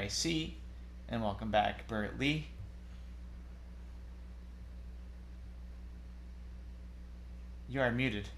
IC, and welcome back, Bert Lee. You are muted.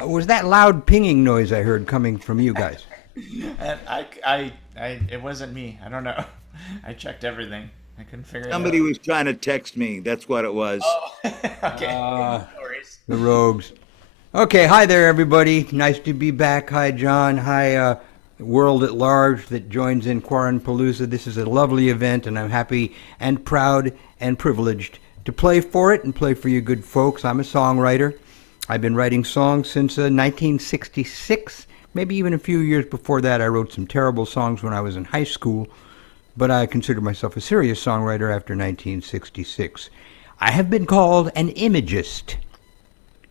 Was that loud pinging noise I heard coming from you guys? It wasn't me. I don't know. I checked everything. I couldn't figure it out. Somebody was trying to text me. That's what it was. Oh, okay. No worries. The rogues. Okay, hi there, everybody. Nice to be back. Hi, John. Hi, world at large that joins in QuaranPalooza. This is a lovely event, and I'm happy and proud and privileged to play for it and play for you good folks. I'm a songwriter. I've been writing songs since 1966, maybe even a few years before that. I wrote some terrible songs when I was in high school, but I consider myself a serious songwriter after 1966. I have been called an imagist,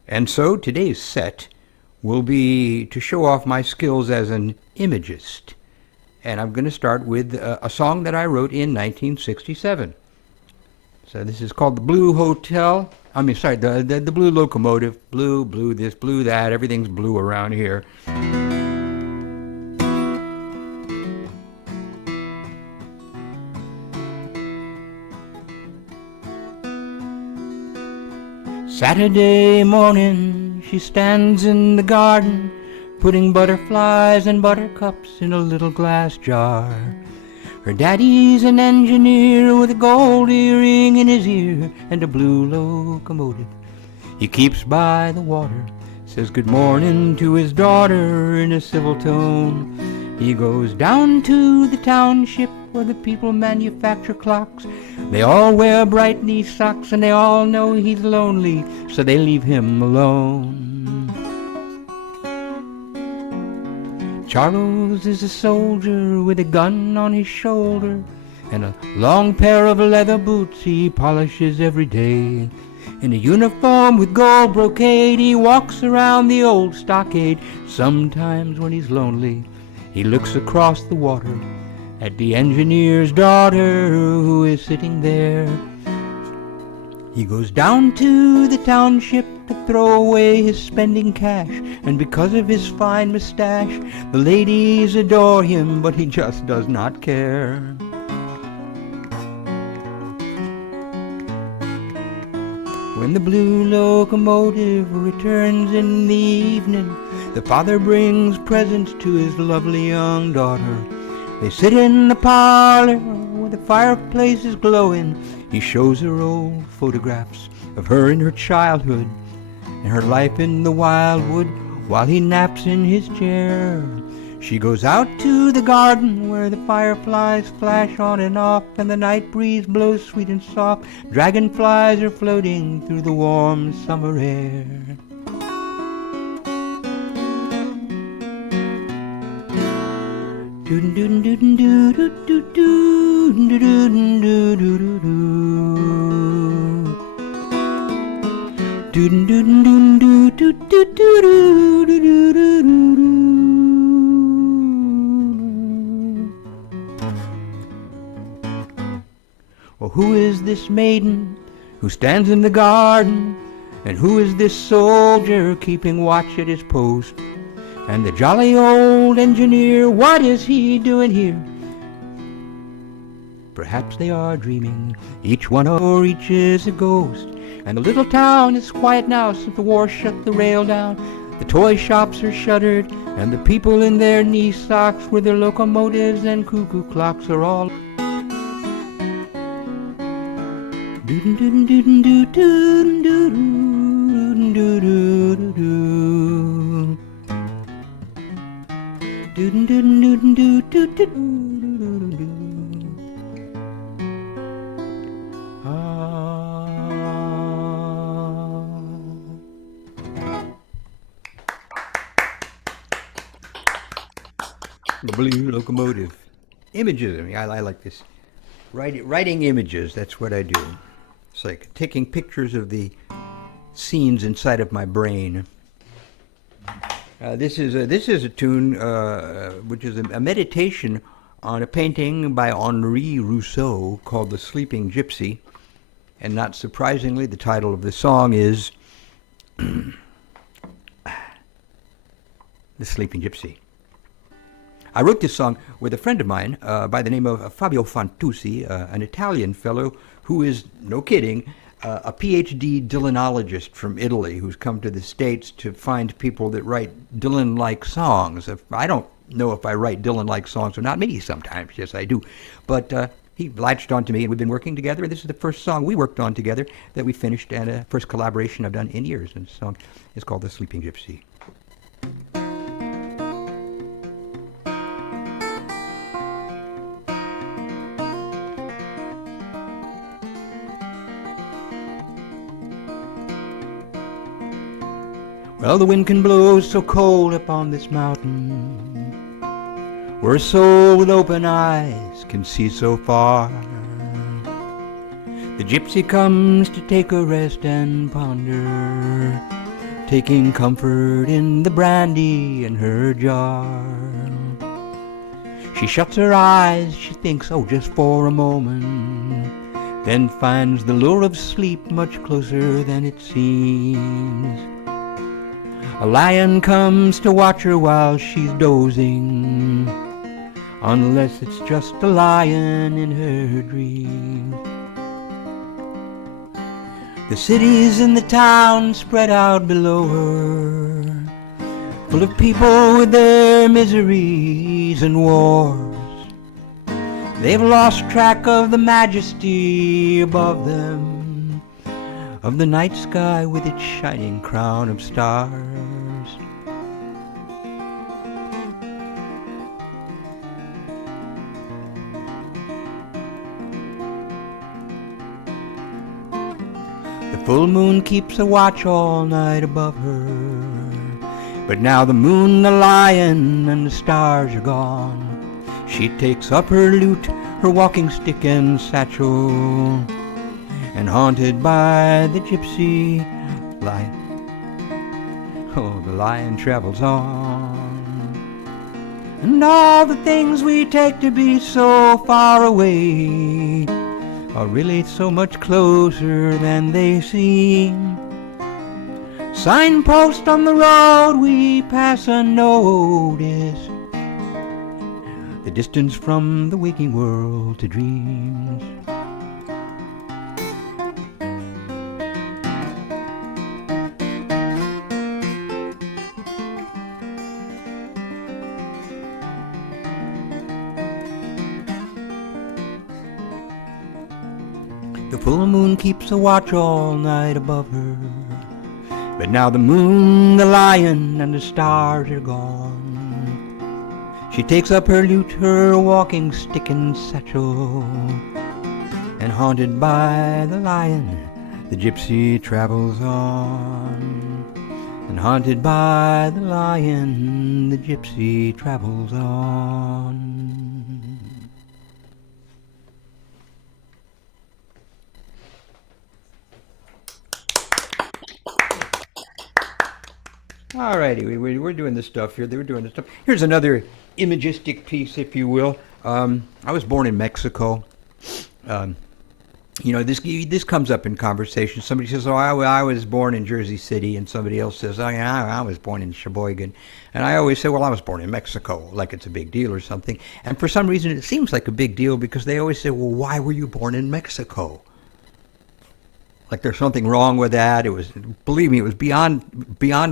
and so today's set will be to show off my skills as an imagist. And I'm going to start with a song that I wrote in 1967. So this is called The Blue Hotel. The Blue Locomotive. Blue, blue this, blue that. Everything's blue around here. Saturday morning, she stands in the garden, putting butterflies and buttercups in a little glass jar. Her daddy's an engineer with a gold earring in his ear and a blue locomotive. He keeps by the water, says good morning to his daughter in a civil tone. He goes down to the township where the people manufacture clocks. They all wear bright knee socks and they all know he's lonely, so they leave him alone. Charles is a soldier with a gun on his shoulder and a long pair of leather boots he polishes every day. In a uniform with gold brocade, he walks around the old stockade. Sometimes when he's lonely, he looks across the water at the engineer's daughter who is sitting there. He goes down to the township to throw away his spending cash, and because of his fine mustache, the ladies adore him, but he just does not care. When the blue locomotive returns in the evening, the father brings presents to his lovely young daughter. They sit in the parlor where the fireplace is glowing. He shows her old photographs of her in her childhood and her life in the wildwood while he naps in his chair. She goes out to the garden where the fireflies flash on and off and the night breeze blows sweet and soft. Dragonflies are floating through the warm summer air. Well, who is this maiden who stands in the garden? And who is this soldier keeping watch at his post? And the jolly old engineer, what is he doing here? Perhaps they are dreaming, each one or each is a ghost. And the little town is quiet now since the war shut the rail down. The toy shops are shuttered, and the people in their knee socks with their locomotives and cuckoo clocks are all The Blue Locomotive. Images. I like this. Writing images, that's what I do. It's like taking pictures of the scenes inside of my brain. This is a tune which is a meditation on a painting by Henri Rousseau called The Sleeping Gypsy. And not surprisingly, the title of the song is The Sleeping Gypsy. I wrote this song with a friend of mine by the name of Fabio Fantuzzi, an Italian fellow who is, no kidding, a PhD Dylanologist from Italy who's come to the States to find people that write Dylan-like songs. I don't know if I write Dylan-like songs or not. Maybe sometimes, yes, I do. But he latched on to me, and we've been working together. And this is the first song we worked on together that we finished, and a first collaboration I've done in years. And the song is called The Sleeping Gypsy. Well, the wind can blow so cold upon this mountain, where a soul with open eyes can see so far. The gypsy comes to take a rest and ponder, taking comfort in the brandy in her jar. She shuts her eyes, she thinks, oh, just for a moment, then finds the lure of sleep much closer than it seems. A lion comes to watch her while she's dozing, unless it's just a lion in her dreams. The cities and the towns spread out below her, full of people with their miseries and wars. They've lost track of the majesty above them, of the night sky with its shining crown of stars. The full moon keeps a watch all night above her, but now the moon, the lion, and the stars are gone. She takes up her lute, her walking stick and satchel, and haunted by the gypsy lion, oh, the lion travels on. And all the things we take to be so far away are really so much closer than they seem. Signpost on the road we pass unnoticed, the distance from the waking world to dreams. The full moon keeps a watch all night above her, but now the moon, the lion, and the stars are gone. She takes up her lute, her walking stick and satchel, and haunted by the lion, the gypsy travels on. And haunted by the lion, the gypsy travels on. Alrighty, we're doing this stuff here. They were doing this stuff. Here's another imagistic piece, if you will. I was born in Mexico. This comes up in conversation. Somebody says, "Oh, I was born in Jersey City," and somebody else says, "Oh, yeah, I was born in Sheboygan." And I always say, "Well, I was born in Mexico," like it's a big deal or something. And for some reason, it seems like a big deal because they always say, "Well, why were you born in Mexico?" Like there's something wrong with that. It was, believe me, it was beyond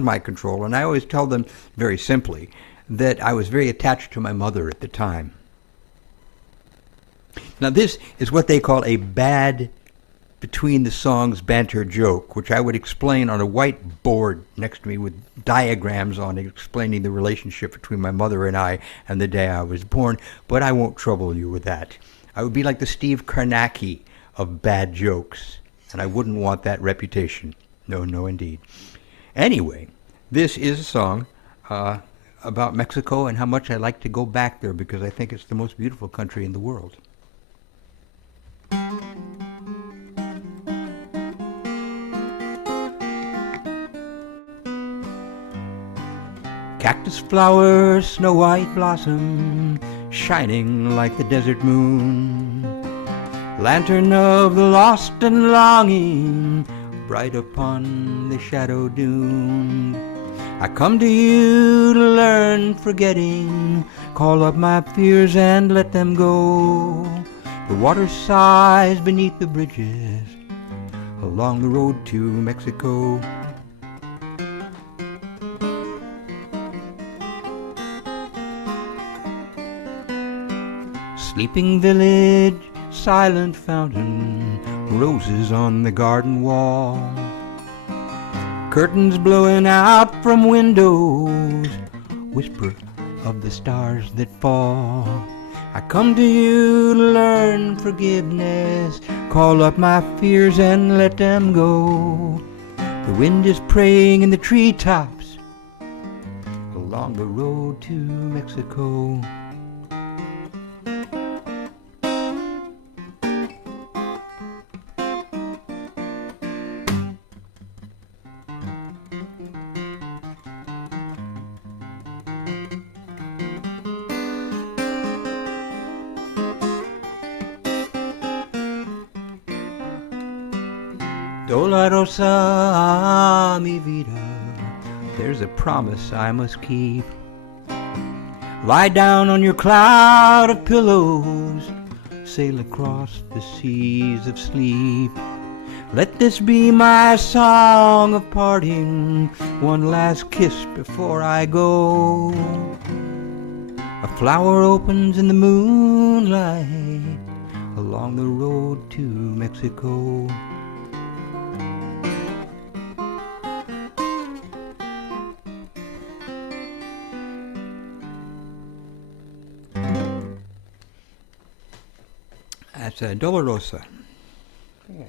my control. And I always tell them very simply that I was very attached to my mother at the time. Now this is what they call a bad between the songs banter joke, which I would explain on a white board next to me with diagrams on it explaining the relationship between my mother and I and the day I was born, but I won't trouble you with that. I would be like the Steve Karnacki of bad jokes. And I wouldn't want that reputation. No, no, indeed. Anyway, this is a song about Mexico and how much I like to go back there because I think it's the most beautiful country in the world. Cactus flowers, snow white blossom, shining like the desert moon. Lantern of the lost and longing, bright upon the shadow dune. I come to you to learn forgetting, call up my fears and let them go. The water sighs beneath the bridges along the road to Mexico. Sleeping village, silent fountain, roses on the garden wall, curtains blowing out from windows, whisper of the stars that fall. I come to you to learn forgiveness, call up my fears and let them go. The wind is praying in the treetops along the road to Mexico. Dolorosa mi vida, there's a promise I must keep. Lie down on your cloud of pillows, sail across the seas of sleep. Let this be my song of parting, one last kiss before I go. A flower opens in the moonlight along the road to Mexico. That's Dolorosa. Okay.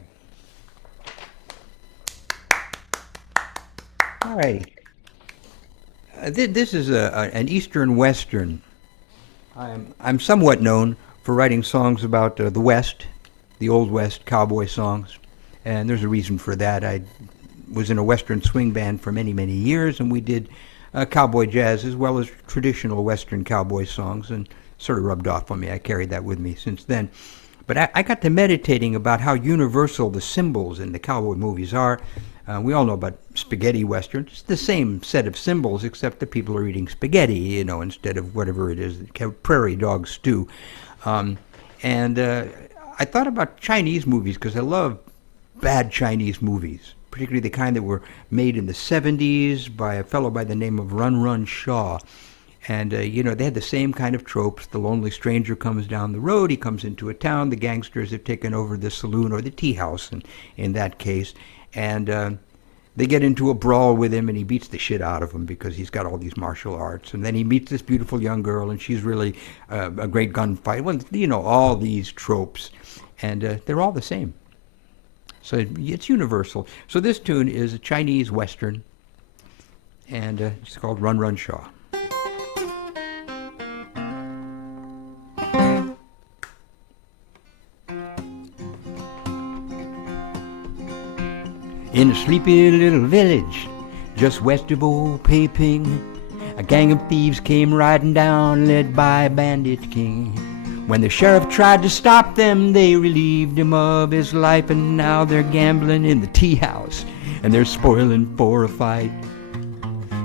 All right. This is an Eastern Western. I'm somewhat known for writing songs about the West, the Old West cowboy songs, and there's a reason for that. I was in a Western swing band for many, many years, and we did cowboy jazz as well as traditional Western cowboy songs, and sort of rubbed off on me. I carried that with me since then. But I got to meditating about how universal the symbols in the cowboy movies are. We all know about spaghetti westerns. It's the same set of symbols, except that people are eating spaghetti, you know, instead of whatever it is, prairie dog stew. I thought about Chinese movies because I love bad Chinese movies, particularly the kind that were made in the 70s by a fellow by the name of Run Run Shaw. And, you know, they had the same kind of tropes. The lonely stranger comes down the road. He comes into a town. The gangsters have taken over the saloon or the tea house in that case. And they get into a brawl with him, and he beats the shit out of them because he's got all these martial arts. And then he meets this beautiful young girl, and she's really a great gunfighter. Well, you know, all these tropes. And they're all the same. So it's universal. So this tune is a Chinese Western, and it's called Run Run Shaw. In a sleepy little village just west of old Peiping, a gang of thieves came riding down, led by Bandit King. When the sheriff tried to stop them, they relieved him of his life, and now they're gambling in the tea house, and they're spoiling for a fight.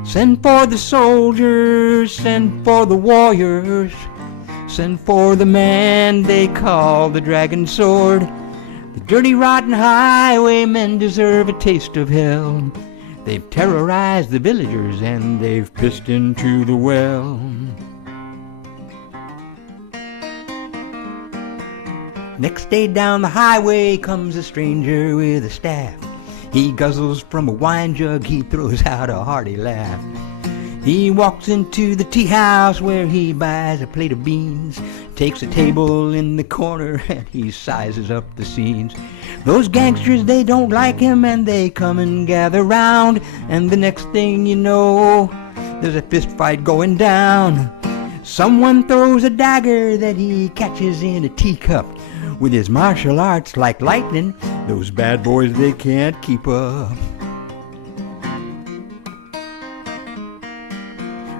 Send for the soldiers, send for the warriors, send for the man they call the Dragon Sword. The dirty, rotten highwaymen deserve a taste of hell. They've terrorized the villagers and they've pissed into the well. Next day down the highway comes a stranger with a staff. He guzzles from a wine jug, he throws out a hearty laugh. He walks into the tea house where he buys a plate of beans, takes a table in the corner and he sizes up the scenes. Those gangsters, they don't like him and they come and gather round, and the next thing you know, there's a fist fight going down. Someone throws a dagger that he catches in a teacup. With his martial arts like lightning, those bad boys, they can't keep up.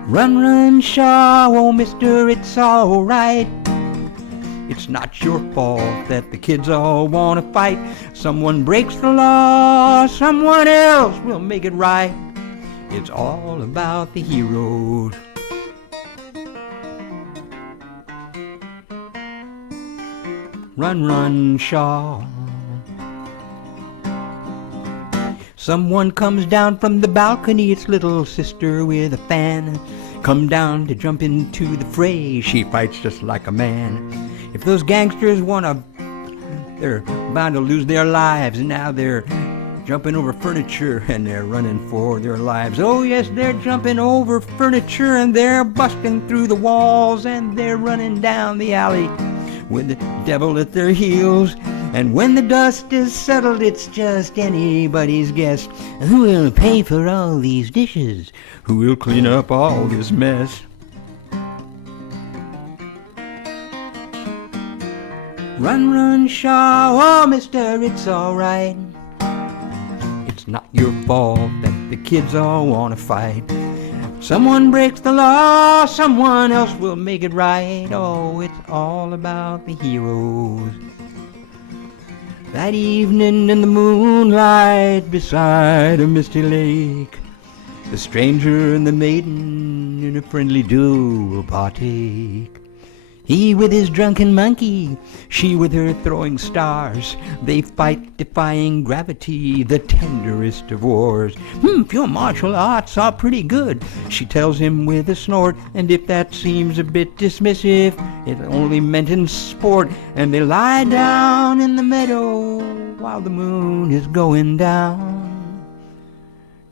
Run, run, Shaw, oh mister, it's all right. It's It's not your fault that the kids all want to fight. Someone breaks the law, someone else will make it right. It's all about the heroes. Run, run, Shaw. Someone comes down from the balcony, it's little sister with a fan. Come down to jump into the fray, she fights just like a man. If those gangsters they're bound to lose their lives, and now they're jumping over furniture and they're running for their lives. Oh yes, they're jumping over furniture and they're busting through the walls and they're running down the alley with the devil at their heels. And when the dust is settled, it's just anybody's guess. Who will pay for all these dishes? Who will clean up all this mess? Run, run, Shaw, oh, mister, it's all right. It's not your fault that the kids all want to fight. Someone breaks the law, someone else will make it right. Oh, it's all about the heroes. That evening in the moonlight beside a misty lake, the stranger and the maiden in a friendly duel partake. He with his drunken monkey, she with her throwing stars. They fight defying gravity, the tenderest of wars. Your martial arts are pretty good, she tells him with a snort. And if that seems a bit dismissive, it only meant in sport. And they lie down in the meadow while the moon is going down.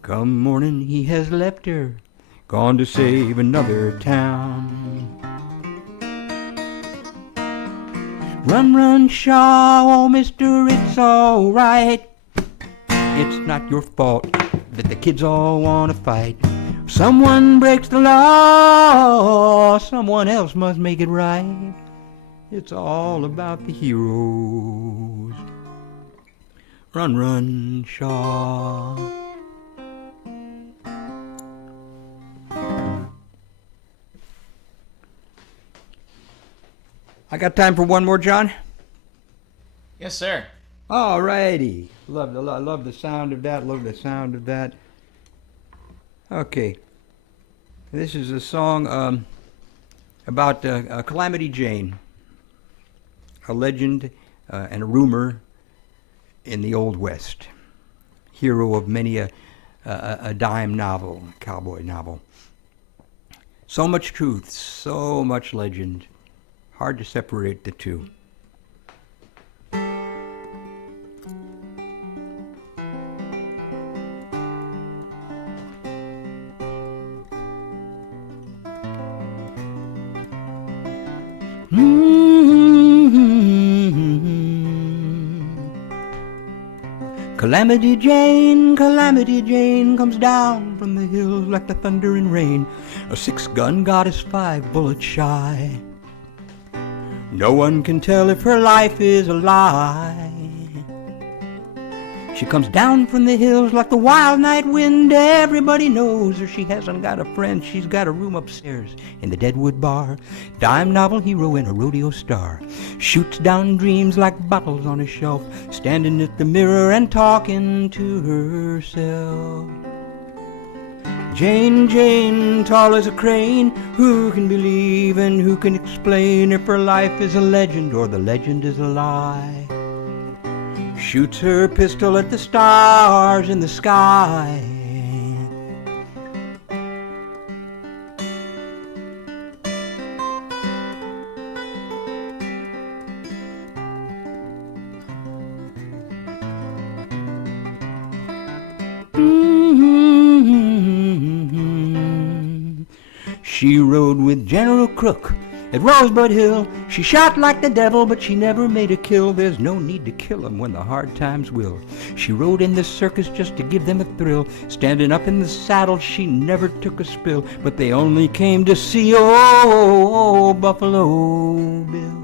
Come morning he has left her, gone to save another town. Run, run, Shaw, oh, mister, it's all right. It's not your fault that the kids all want to fight. Someone breaks the law, someone else must make it right. It's all about the heroes. Run, run, Shaw. I got time for one more, John? Yes, sir. All righty. Love the sound of that. Love the sound of that. Okay. This is a song about Calamity Jane, a legend and a rumor in the Old West. Hero of many a dime novel, cowboy novel. So much truth, so much legend. Hard to separate the two. Calamity Jane comes down from the hills like the thunder and rain. A 6-gun goddess 5 bullets shy. No one can tell if her life is a lie. She comes down from the hills like the wild night wind. Everybody knows her. She hasn't got a friend. She's got a room upstairs in the Deadwood Bar. Dime novel hero and a rodeo star. Shoots down dreams like bottles on a shelf. Standing at the mirror and talking to herself. Jane, tall as a crane. Who can believe and who can explain if her life is a legend or the legend is a lie? Shoots her pistol at the stars in the sky. She rode with General Crook at Rosebud Hill. She shot like the devil, but she never made a kill. There's no need to kill 'em when the hard times will. She rode in the circus just to give them a thrill. Standing up in the saddle, she never took a spill. But they only came to see old Buffalo Bill.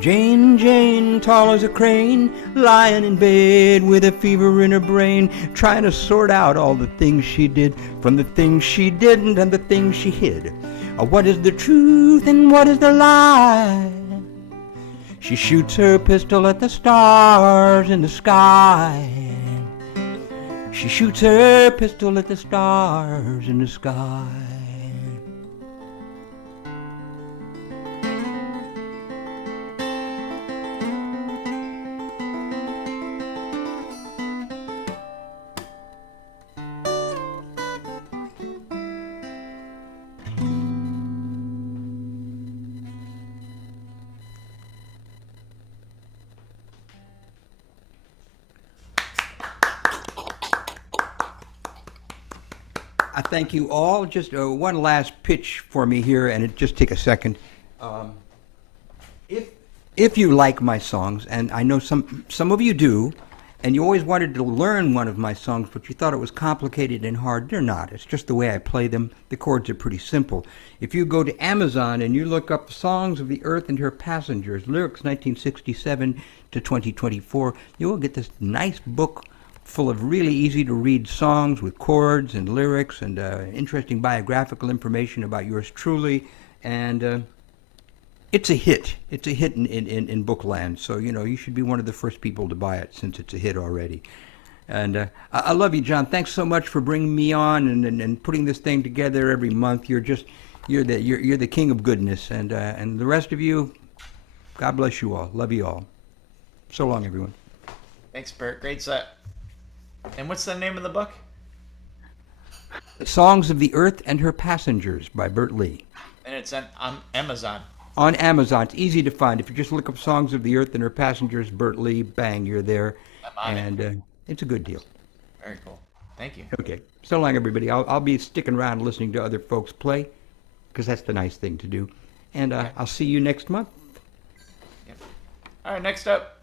Jane, tall as a crane, lying in bed with a fever in her brain, trying to sort out all the things she did from the things she didn't and the things she hid. What is the truth and what is the lie? She shoots her pistol at the stars in the sky. She shoots her pistol at the stars in the sky. I thank you all. Just one last pitch for me here, and it just take a second. If you like my songs, and I know some of you do, and you always wanted to learn one of my songs, but you thought it was complicated and hard, they're not. It's just the way I play them. The chords are pretty simple. If you go to Amazon and you look up Songs of the Earth and Her Passengers, lyrics 1967 to 2024, you will get this nice book full of really easy-to-read songs with chords and lyrics and interesting biographical information about yours truly. And it's a hit. It's a hit in bookland. So, you know, you should be one of the first people to buy it since it's a hit already. And I love you, John. Thanks so much for bringing me on and putting this thing together every month. You're the king of goodness. And the rest of you, God bless you all. Love you all. So long, everyone. Thanks, Bert. Great set. And what's the name of the book? Songs of the Earth and Her Passengers by Bert Lee. And it's on Amazon. On Amazon. It's easy to find. If you just look up Songs of the Earth and Her Passengers, Bert Lee, bang, you're there. I'm on and it's a good deal. Very cool. Thank you. Okay. So long, everybody. I'll be sticking around listening to other folks play because that's the nice thing to do. And Okay. I'll see you next month. All right, next up.